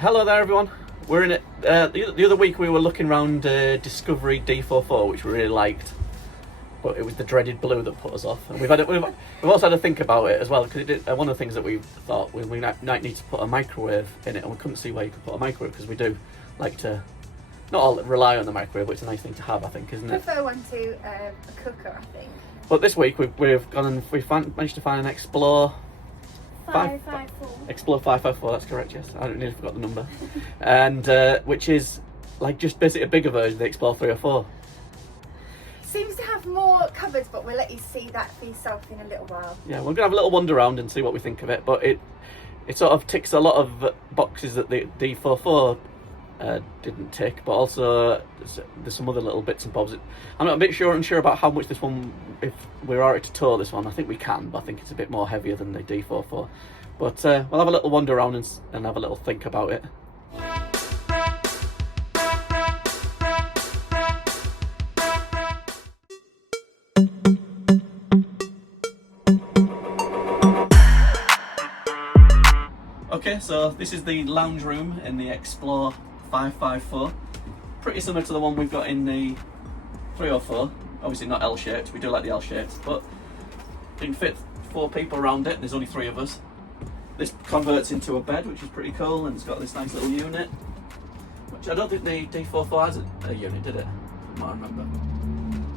Hello there everyone. We're in it. The other week we were looking around Discovery D44, which we really liked, but it was the dreaded blue that put us off. And we've also had to think about it as well, because one of the things that we thought we might need to put a microwave in it, and we couldn't see where you could put a microwave, because we do like to not all rely on the microwave, but it's a nice thing to have, I think, isn't it? Prefer one to a cooker, I think. But this week we've gone and managed to find an Xplore 554. Xplore 554, that's correct, yes. I nearly forgot the number. And which is like just basically a bigger version of the Xplore 304. Seems to have more cupboards, but we'll let you see that for yourself in a little while. Yeah, we're going to have a little wander around and see what we think of it, but it sort of ticks a lot of boxes that the D44 didn't tick, but also there's some other little bits and bobs. I'm not a bit unsure about how much this one, if we're alright to tow this one. I think we can, but I think it's a bit more heavier than the D44. But we'll have a little wander around and have a little think about it. Okay, so this is the lounge room in the Xplore 554. Pretty similar to the one we've got in the 304. Obviously not L-shaped, we do like the L-shaped, but you can fit 4 people around it, and there's only 3 of us. This converts into a bed, which is pretty cool, and it's got this nice little unit, which I don't think the D44 has a unit, did it? From what I remember.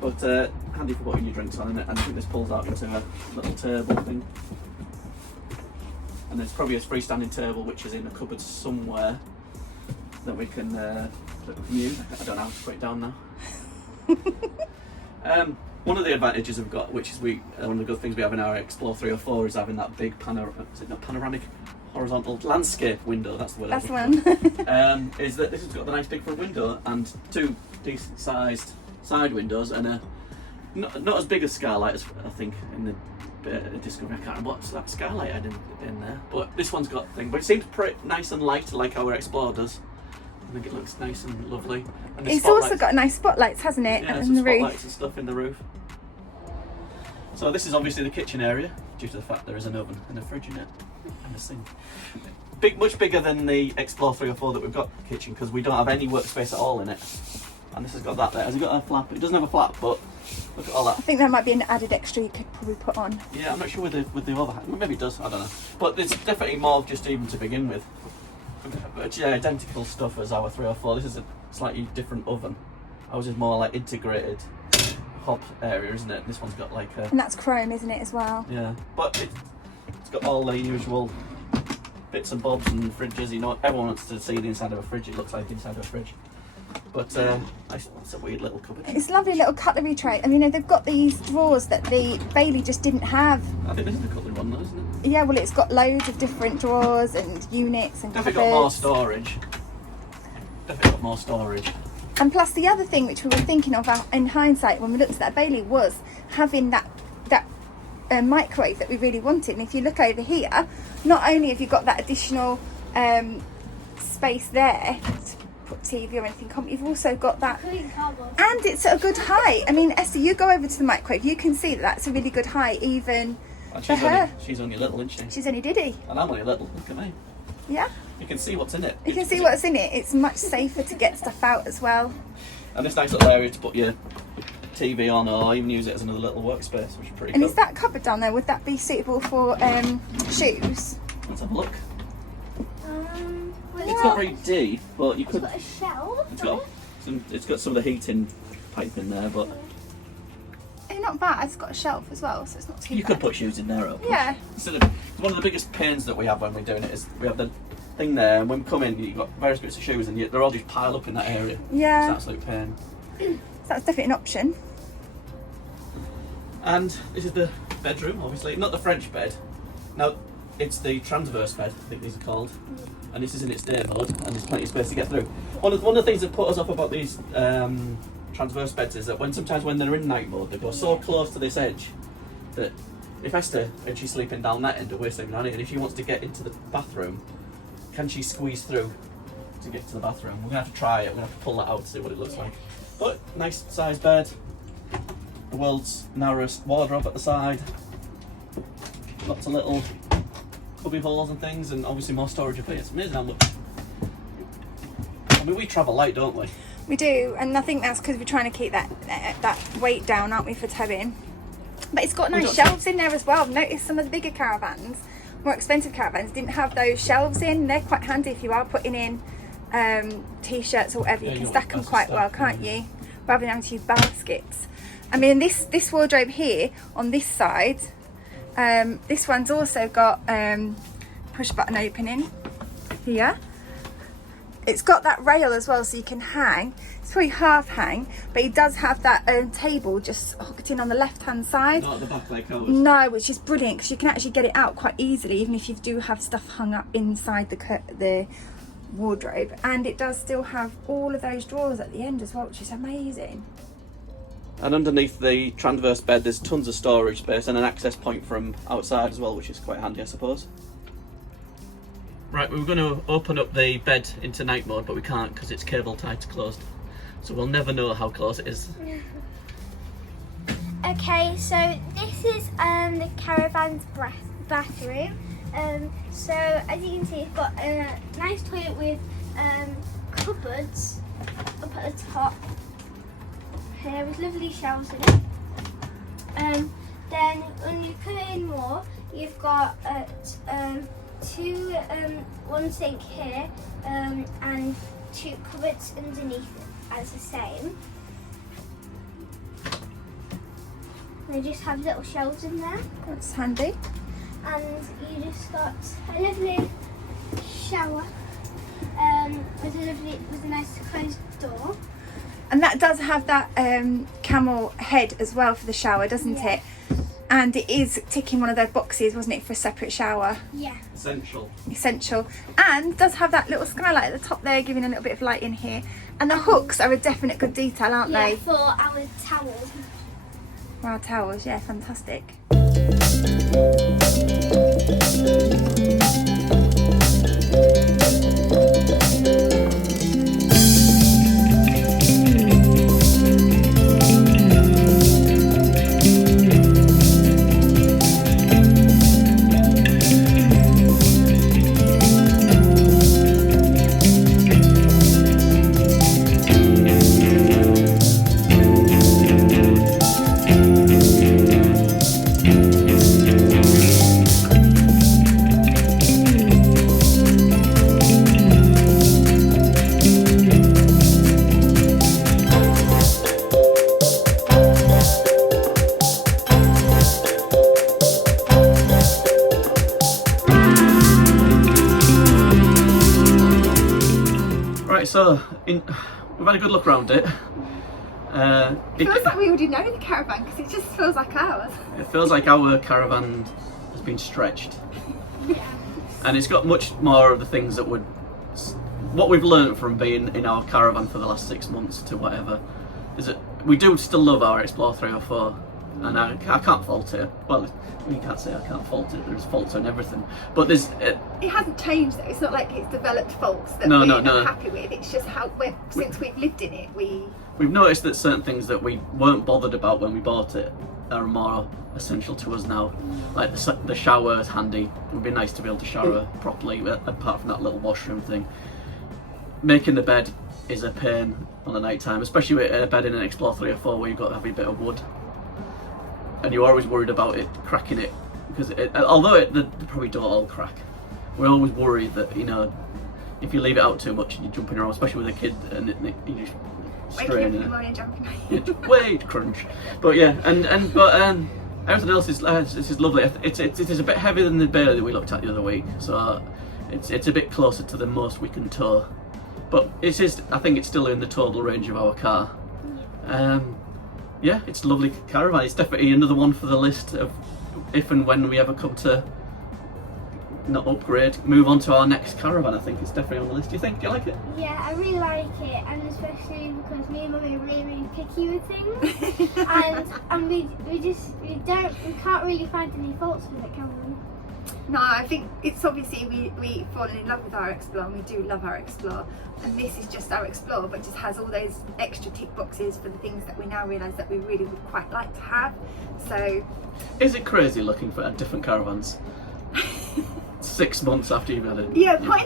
But handy for putting your drinks on, isn't it? And I think this pulls out into a little table thing. And there's probably a freestanding table which is in a cupboard somewhere that we can use. I don't know how to put it down now. One of the advantages we've got, which is one of the good things we have in our Xplore 304, is having that big panoramic horizontal landscape window. That's the word. That's one. Is that this has got the nice big front window and 2 decent sized side windows and a not as big a skylight as I think in the Discovery. I can't remember what's that skylight had in there, but this one's got a thing. But it seems pretty nice and light, like our Xplore does. I think it looks nice and lovely. And It's also got nice spotlights, hasn't it? Yeah, on some the roof. spotlights and stuff in the roof. So this is obviously the kitchen area, due to the fact there is an oven and a fridge in it and a sink. Much bigger than the Xplore 304 that we've got kitchen, because we don't have any workspace at all in it. And this has got that there. Has it got a flap? It doesn't have a flap, but look at all that. I think that might be an added extra you could probably put on. Yeah, I'm not sure with the other. Maybe it does. I don't know. But it's definitely more just even to begin with. But yeah, identical stuff as our 304. This is a slightly different oven. Ours is more like integrated hob area, isn't it? This one's got like a. And that's chrome, isn't it, as well? Yeah, but it's got all the usual bits and bobs and fridges. You know, everyone wants to see the inside of a fridge. It looks like the inside of a fridge. But it's a weird little cupboard. It's a lovely little cutlery tray. I mean, they've got these drawers that the Bailey just didn't have. I think this is the cutlery one though, isn't it? Yeah, well, it's got loads of different drawers and units and Definitely cupboards. got more storage. Definitely got more storage. And plus the other thing which we were thinking of in hindsight when we looked at that Bailey was having that microwave that we really wanted. And if you look over here, not only have you got that additional space there to put TV or anything on, you've also got that, and it's at a good height. I mean, Esther, you go over to the microwave, you can see that that's a really good height even for her. She's only little, isn't she? She's only diddy. And I'm only little, look at me. Yeah. You can see what's in it. You can see what's in it. It's much safer to get stuff out as well. And this nice little area to put your TV on, or even use it as another little workspace, which is pretty And cool. is that cupboard down there, would that be suitable for shoes? Let's have a look. Well, It's not very deep, but you could. Got a shelf. It's got some of the heating pipe in there, but not bad. It's got a shelf as well, so it's not too you bad. could put shoes in there. Yeah. One of the biggest pains that we have when we're doing it is we have the thing there, and when we come in, you've got various bits of shoes, and they're all just piled up in that area. Yeah. It's an absolute pain. So that's definitely an option. And this is the bedroom, obviously. Not the French bed. Now, it's the transverse bed, I think these are called. And this is in its day mode, and there's plenty of space to get through. One of the things that put us off about these transverse beds is that sometimes when they're in night mode, they go so close to this edge that if Esther, and she's sleeping down that end, we're sleeping down it, and if she wants to get into the bathroom, can she squeeze through to get to the bathroom? We're going to have to try it. We're going to have to pull that out to see what it looks like. But nice sized bed. The world's narrowest wardrobe at the side. Lots of little cubby holes and things, and obviously more storage up here. It's amazing how much mean, we travel light, don't we? We do, and I think that's because we're trying to keep that weight down, aren't we, for towing? But it's got nice shelves in there as well. I've noticed some of the bigger caravans, more expensive caravans, didn't have those shelves in. They're quite handy if you are putting in t-shirts or whatever. You can stack them quite well, can't you? Rather than having to use baskets. I mean, this wardrobe here on this side, this one's also got push button opening here. It's got that rail as well, so you can hang. It's probably half hang, but it does have that table just hooked in on the left hand side. Not at the back like ours. No, which is brilliant because you can actually get it out quite easily, even if you do have stuff hung up inside the wardrobe. And it does still have all of those drawers at the end as well, which is amazing. And underneath the transverse bed, there's tons of storage space and an access point from outside as well, which is quite handy, I suppose. Right, we were going to open up the bed into night mode, but we can't because it's cable tied closed. So we'll never know how close it is. Okay, so this is the Caravan's bathroom. So as you can see, it's got a nice toilet with cupboards up at the top. Here with lovely shelves in it. Then when you come in more, you've got one sink here and 2 cupboards underneath as the same. They just have little shelves in there. That's handy. And you just got a lovely shower with a nice closed door. And that does have that camel head as well for the shower, doesn't it? And it is ticking one of those boxes, wasn't it, for a separate shower? Yeah. Essential. And does have that little skylight at the top there, giving a little bit of light in here. And the hooks are a definite good detail, aren't they? Yeah, for our towels. For our towels, yeah, fantastic. So, we've had a good look around it. It feels like we already know the caravan because it just feels like ours. It feels like our caravan has been stretched. And it's got much more of the things that what we've learned from being in our caravan for the last 6 months to whatever, is that we do still love our Xplore 304. And I can't fault it. Well, you can't say I can't fault it. There's faults on everything, but there's. It hasn't changed though. It's not like it's developed faults that we're not happy with. It's just how since we've lived in it, we've noticed that certain things that we weren't bothered about when we bought it are more essential to us now. Like the shower is handy. It would be nice to be able to shower properly, apart from that little washroom thing. Making the bed is a pain on the night time, especially with a bed in an Xplore 304 where you've got to have a bit of wood. And you're always worried about it cracking it, because although they probably don't all crack, we're always worried that, you know, if you leave it out too much and you're jumping around, especially with a kid, and you just strain it. Wait, crunch. But yeah, but everything else is this is lovely. It is a bit heavier than the Bailey that we looked at the other week, so it's a bit closer to the most we can tow. But I think it's still in the total range of our car. Yeah, it's a lovely caravan. It's definitely another one for the list of if and when we ever come to not upgrade, move on to our next caravan. I think it's definitely on the list. Do you like it? Yeah, I really like it, and especially because me and Mummy are really picky with things, and we can't really find any faults with it, can we? No, I think it's obviously we've fallen in love with our Xplore, and we do love our Xplore, and this is just our Xplore, but just has all those extra tick boxes for the things that we now realise that we really would quite like to have. So, is it crazy looking for different caravans? 6 months after you've had it. Yeah, put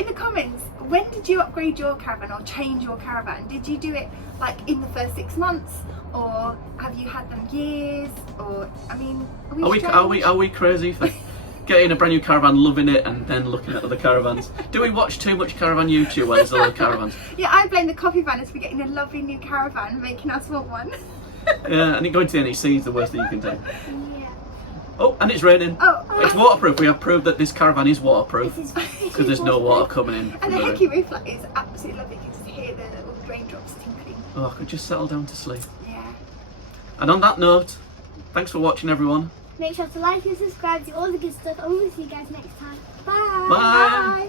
in the comments, when did you upgrade your caravan or change your caravan? Did you do it like in the first 6 months, or have you had them years? Or I mean, are we crazy for getting a brand new caravan, loving it, and then looking at other caravans? Do we watch too much caravan YouTube where there's other caravans? Yeah, I blame the copy vanners for getting a lovely new caravan and making us want one. Yeah, and going to the NEC is the worst thing you can do. Yeah. Oh, and it's raining. Oh. It's waterproof. We have proved that this caravan is waterproof This is because there's no water coming in. And from the the hecky rain. roof light is absolutely lovely. You can just hear the little raindrops tinkling. Oh, I could just settle down to sleep. Yeah. And on that note, thanks for watching, everyone. Make sure to like and subscribe, do all the good stuff, and we'll see you guys next time. Bye. Bye. Bye.